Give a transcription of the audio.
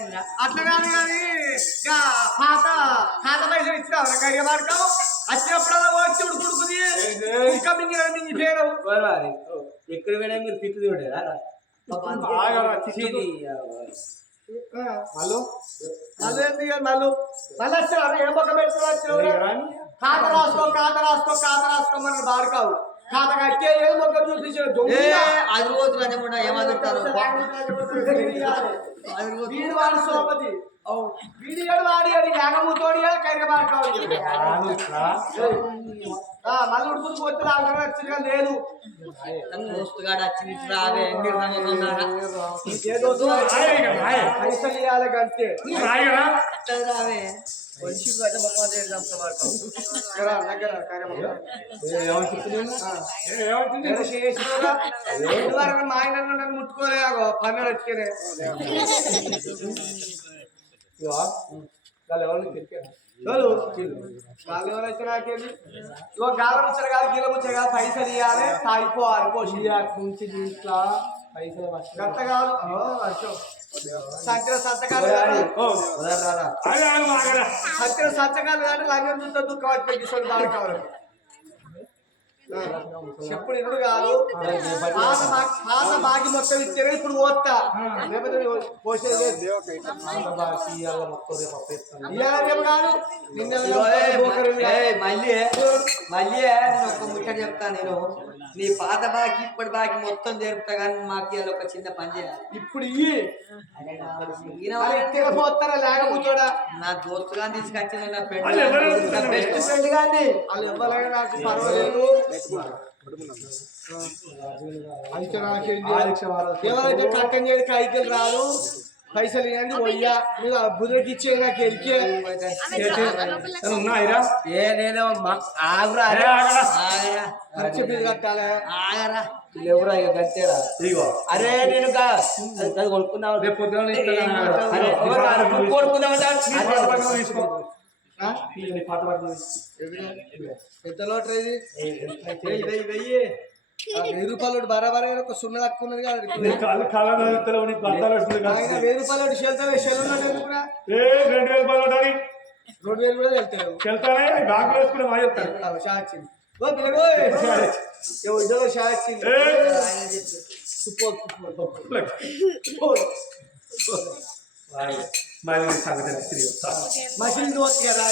వచ్చిందిరా. అట్లా కాదు కానీ పాత పాత పైసలు ఇచ్చినావు కరిగ మార్గం వచ్చినప్పుడల్లా వచ్చి ఉడుకుడుకుది ఇంకా మింగి పేరవు ఎక్కడ పోయినా మీరు తిట్టు చూడేదా మళ్ళీ మళ్ళీ మళ్ళీ మళ్ళీ వచ్చావు ఏ మొక్క పెట్టుకోవచ్చు ఖాత రాసుకో మన బాడుకావు ఖాత కట్టే ఏ మొక్క చూపించాడు అది రోజులు అనకుండా ఏమాదుతారు వీడు వాడు సోపతి వీడియాడు వాడి అది నాగముతోడి కరిగ బాడుకావు మళ్ళీ ఉడుకుని పోతే వచ్చిగా లేదు దోస్తుగాడు వచ్చి రావే పైసలు ఇవ్వాలి కంటే రావే మా ఆయన నన్ను ముట్టుకోలే పన్నెడు వచ్చేనే వాళ్ళు ఎవరైతే నాకేది గాలం ముచ్చరు కాదు గీల ముచ్చరు కాదు పైసలు ఇవ్వాలి తాగిపోవాలి పోషి నుంచి ఇట్లా పైసలు గంట కాదు సంతకాలు సంతకాలు కానీ లంగం చూస్తే దుఃఖం వచ్చి బాగా కావాలి చెప్పుడు ఇప్పుడు కాదు పాత బాకి మొత్తం ఇచ్చారు ఇప్పుడు పోతా లేకపోతే పోసేది కాదు మళ్ళీ ఒక ముచ్చట చెప్తాను నేను నీ పాత బాకి ఇప్పటి బాకి మొత్తం జరుపుతా కానీ మాకు ఇవాళ ఒక చిన్న పని చేయాలి ఇప్పుడు పోతారా లేకపోతాడా నా దోస్తు గాని తీసుకొచ్చిన నా ఫ్రెండ్ బెస్ట్ ఫ్రెండ్ గాని వాళ్ళు ఇవ్వలేక నాకు పర్వాలేదు ఎవరైతే కట్టం చేయడానికి కైకిలు రాదు పైసలు ఇవ్వండి పోయ్యా నువ్వు బుధకి ఇచ్చే నాకు ఎరికే నేను చెప్పేది కట్టాలి ఆగరా ఎవరా ఇక గంతేరా ఇదిగో అరే నేను కొనుక్కున్నావు రేపు ఎంత లోటు ఇది 1000 రూపాయలు బరాబర్ ఒక సున్నా తక్కువ ఉన్నది కదా 1000 రూపాయలు షెల్ కూడా 2000 కూడా వెళ్తారు షాచింది షాచింది మషిన్ దోస్తు కదా